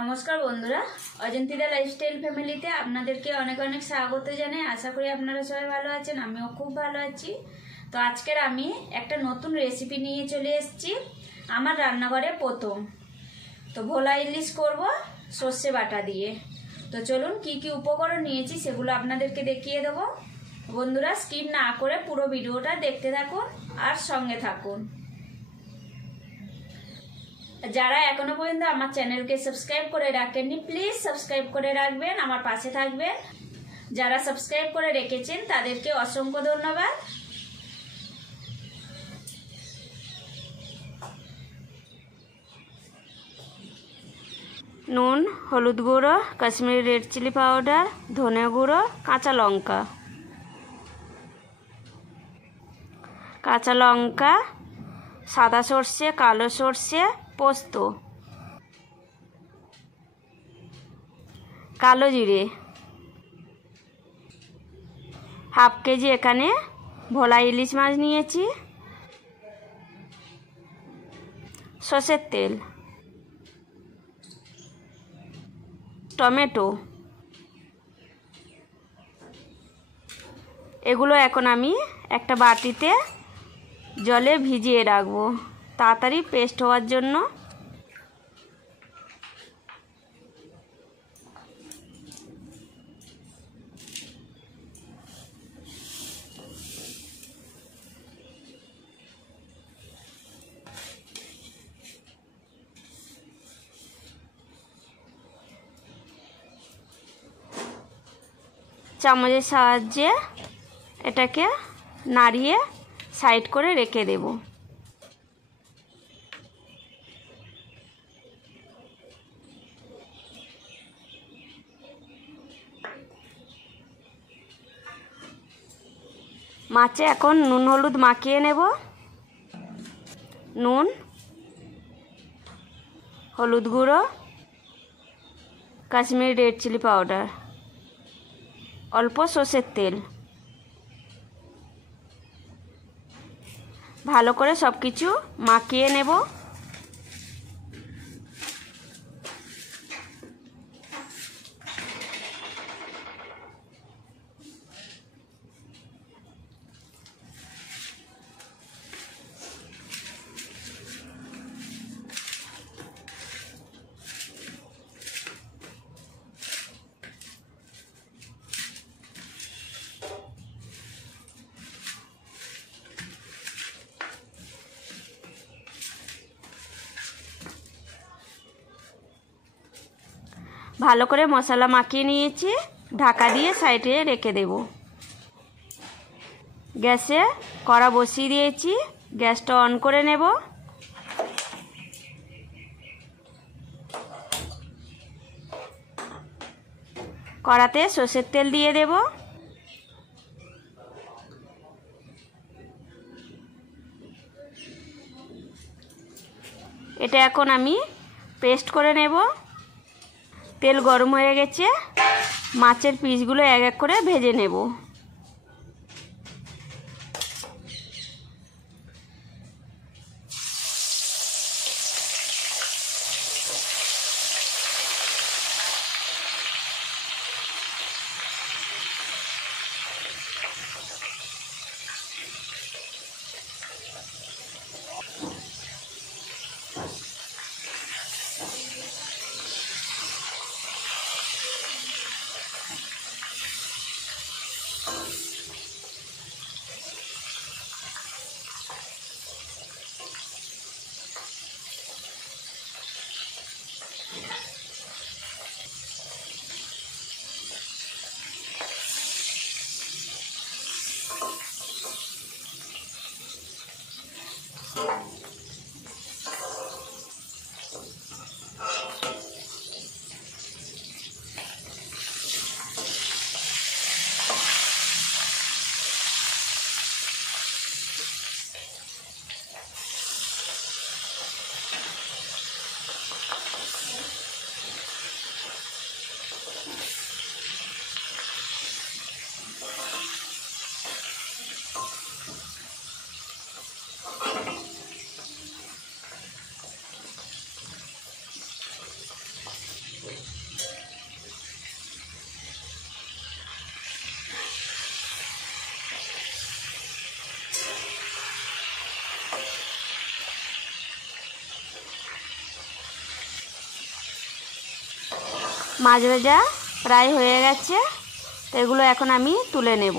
নমস্কার বন্ধুরা, অজন্তিদা লাইফস্টাইল ফ্যামিলিতে আপনাদেরকে অনেক অনেক স্বাগত জানাই। আশা করি আপনারা সবাই ভালো আছেন, আমিও খুব ভালো আছি। তো আজকের আমি একটা নতুন রেসিপি নিয়ে চলে এসেছি, আমার রান্নাঘরে প্রথম। তো ভোলা ইলিশ করব সর্ষে বাটা দিয়ে। তো চলুন কি কি উপকরণ নিয়েছি সেগুলো আপনাদেরকে দেখিয়ে দেবো। বন্ধুরা স্কিপ না করে পুরো ভিডিওটা দেখতে থাকুন আর সঙ্গে থাকুন। যারা এখনো পর্যন্ত আমার চ্যানেলকে সাবস্ক্রাইব করে রাখেননি, প্লিজ সাবস্ক্রাইব করে রাখবেন, আমার পাশে থাকবেন। যারা সাবস্ক্রাইব করে রেখেছেন তাদেরকে অসংখ্য ধন্যবাদ। নুন, হলুদ গুঁড়ো, কাশ্মীরি রেড চিলি পাউডার, ধনে গুঁড়ো, কাঁচা লঙ্কা, সাদা সর্ষে, কালো সর্ষে, পোস্ত, কালো জিরে, হাফ কেজি এখানে ভোলা ইলিশ মাছ নিয়েছি, সর্ষের তেল, টমেটো। এগুলো এখন আমি একটা বাটিতে জলে ভিজিয়ে রাখবো তাড়াতাড়ি পেস্ট হওয়ার জন্য। চামচের সাহায্যে এটাকে নাড়িয়ে সাইড করে রেখে দেব। মাছে এখন নুন হলুদ মাখিয়ে নেব। নুন, হলুদ গুঁড়ো, কাশ্মীরি রেড চিলি পাউডার, অল্প সর্ষের তেল, ভালো করে সব কিছু মাখিয়ে নেব। ভালো করে মশলা মাখিয়ে নিয়েছি, ঢাকা দিয়ে সাইডে রেখে দেব। গ্যাসে কড়া বসিয়ে দিয়েছি, গ্যাসটা অন করে নেব। কড়াতে সর্ষের তেল দিয়ে দেব। এটা এখন আমি পেস্ট করে নেব। তেল গরম হয়ে গেছে, মাছের পিসগুলো এক এক করে ভেজে নেব। মাছ ভাজা প্রায় হয়ে গেছে, তো এগুলো এখন আমি তুলে নেব।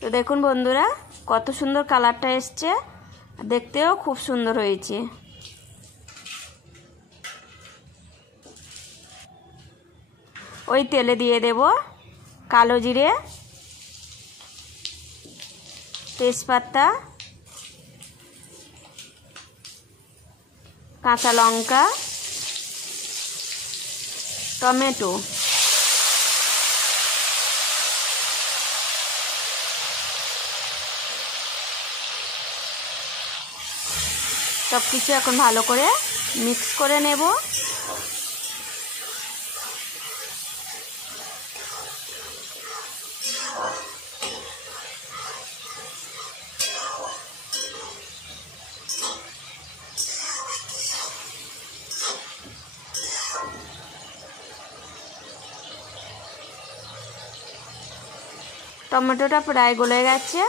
তো দেখুন বন্ধুরা, কত সুন্দর কালারটা এসছে, দেখতেও খুব সুন্দর হয়েছে। ওই তেলে দিয়ে দেব কালো জিরে, তেজপাতা, কাঁচা লঙ্কা, টমেটো, সব কিছু এখন ভালো করে মিক্স করে নেব। টমেটোটা প্রায় গলে গেছে।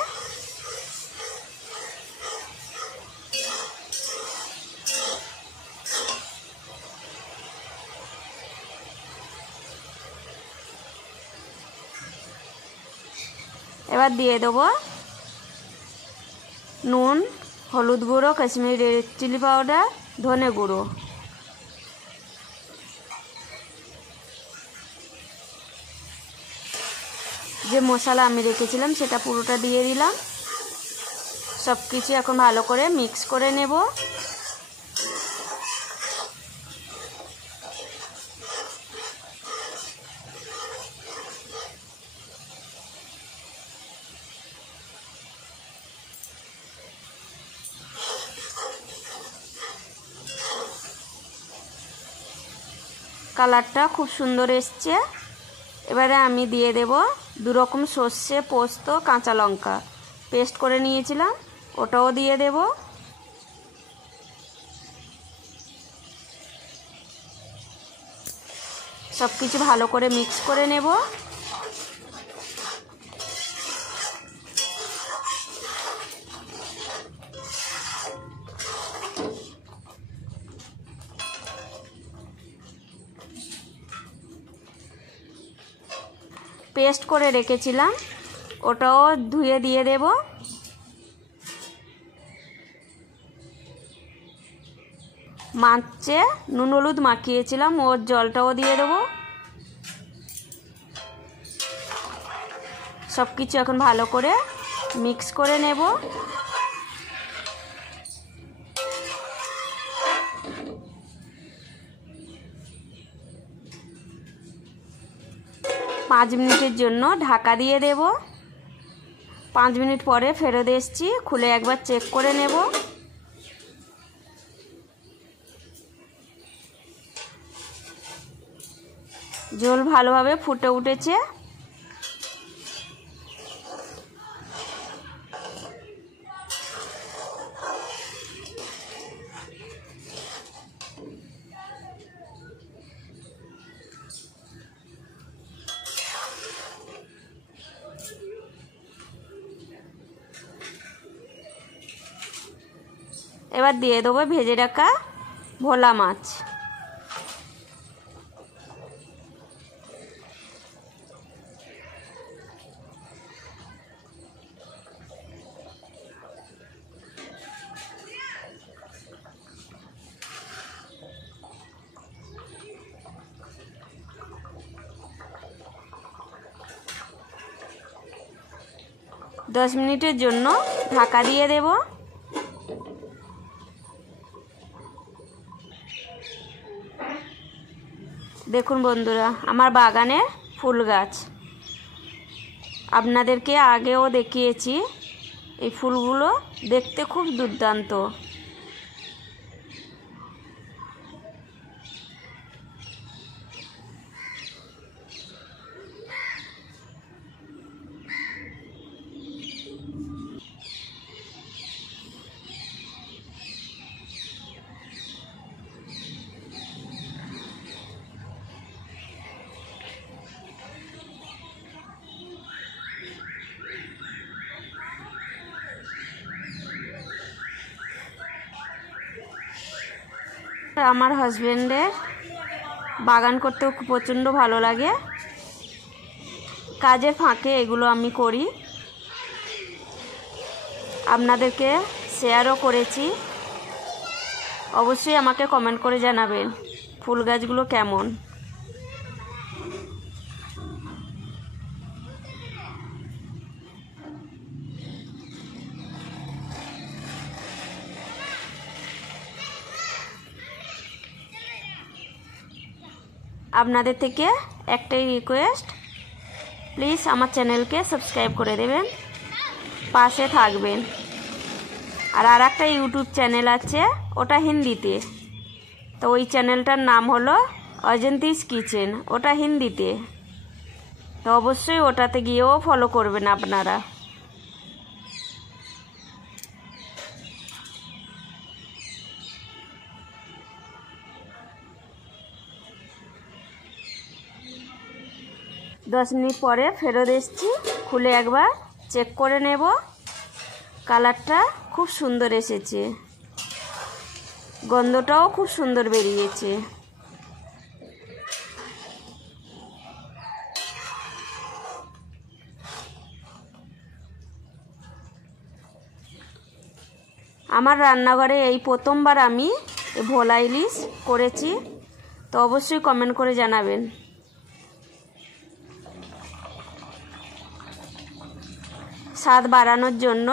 এবার দিয়ে দেবো নুন, হলুদ গুঁড়ো, কাশ্মীরি রেড চিলি পাউডার, ধনে গুঁড়ো। যে মশলা আমি রেখেছিলাম সেটা পুরোটা দিয়ে দিলাম। সব কিছু এখন ভালো করে মিক্স করে নেব। কালারটা খুব সুন্দর এসছে। এবারে আমি দিয়ে দেব 2 রকম সর্ষে, পোস্ত, কাঁচা লঙ্কা পেস্ট করে নিয়েছিলাম, ওটাও দিয়ে দেব। সব কিছু ভালো করে মিক্স করে নেব। পেস্ট করে রেখেছিলাম ওটাও ধুয়ে দিয়ে দেব। মাছে নুন হলুদ মাখিয়েছিলাম, ওর জলটাও দিয়ে দেব। সব কিছু এখন ভালো করে মিক্স করে নেব। পাঁচ মিনিটের জন্য ঢাকা দিয়ে দেব। 5 মিনিট পরে ফেরত এসেছি, খুলে একবার চেক করে নেব। ঝোল ভালোভাবে ফুটে উঠেছে। এবার দিয়ে দেবো ভেজে রাখা ভোলা মাছ। দশ মিনিটের জন্য ঢাকা দিয়ে দেব। দেখুন বন্ধুরা, আমার বাগানের ফুল গাছ আপনাদেরকে আগেও দেখিয়েছি। এই ফুলগুলো দেখতে খুব দুর্দান্ত। আমার হাজবেন্ডের বাগান করতেও প্রচণ্ড ভালো লাগে, কাজের ফাঁকে এগুলো আমি করি, আপনাদেরকে শেয়ারও করেছি। অবশ্যই আমাকে কমেন্ট করে জানাবেন ফুল গাছগুলো কেমন। আপনাদের থেকে একটাই রিকোয়েস্ট, প্লিজ আমার চ্যানেলকে সাবস্ক্রাইব করে দেবেন, পাশে থাকবেন। আর একটা ইউটিউব চ্যানেল আছে, ওটা হিন্দিতে, তো ওই চ্যানেলটার নাম হলো অজন্তিস কিচেন, ওটা হিন্দিতে, তো অবশ্যই ওটাতে গিয়েও ফলো করবেন আপনারা। দশ মিনিট পরে ফেরত এসেছি, খুলে একবার চেক করে নেব। কালারটা খুব সুন্দর এসেছে, গন্ধটাও খুব সুন্দর বেরিয়েছে। আমার রান্নাঘরে এই প্রথমবার আমি ভোলা ইলিশ করেছি, তো অবশ্যই কমেন্ট করে জানাবেন। স্বাদ বাড়ানোর জন্য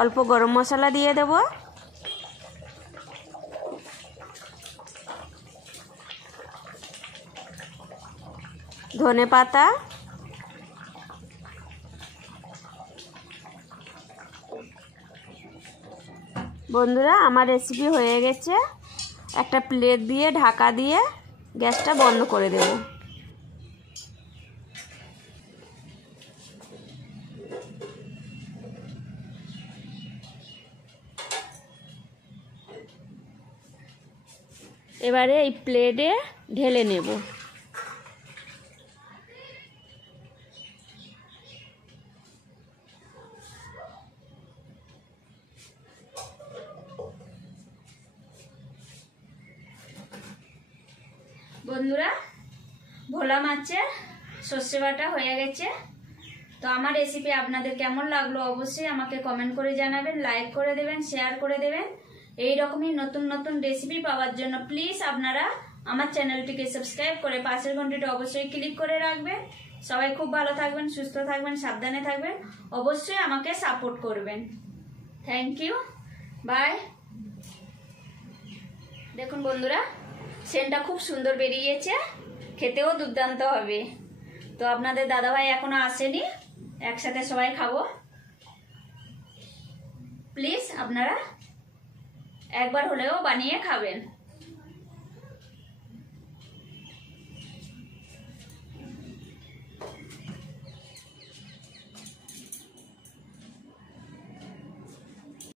অল্প গরম মশলা দিয়ে দেব, ধনেপাতা, বন্ধুরা আমার রেসিপি হয়ে গেছে। একটা প্লেট দিয়ে ঢাকা দিয়ে গ্যাসটা বন্ধ করে দেব। এবারে এই প্লেটে ঢেলে নেব। বন্ধুরা, ভোলা মাছের সর্ষে বাটা হয়ে গেছে। তো আমার রেসিপি আপনাদের কেমন লাগলো অবশ্যই আমাকে কমেন্ট করে জানাবেন, লাইক করে দেবেন, শেয়ার করে দেবেন। এই রকমই নতুন নতুন রেসিপি পাওয়ার জন্য প্লিজ আপনারা আমার চ্যানেলটিকে সাবস্ক্রাইব করে পাশের ঘন্টিটা অবশ্যই ক্লিক করে রাখবেন। সবাই খুব ভালো থাকবেন, সুস্থ থাকবেন, সাবধানে থাকবেন, অবশ্যই আমাকে সাপোর্ট করবেন। Thank you, bye. দেখুন বন্ধুরা, সেন্টটা খুব সুন্দর বেরিয়েছে, খেতেও দুর্দান্ত হবে। তো আপনাদের দাদাভাই এখনো আসেনি, একসাথে সবাই খাবো। প্লিজ আপনারা একবার হলেও বানিয়ে খাবেন।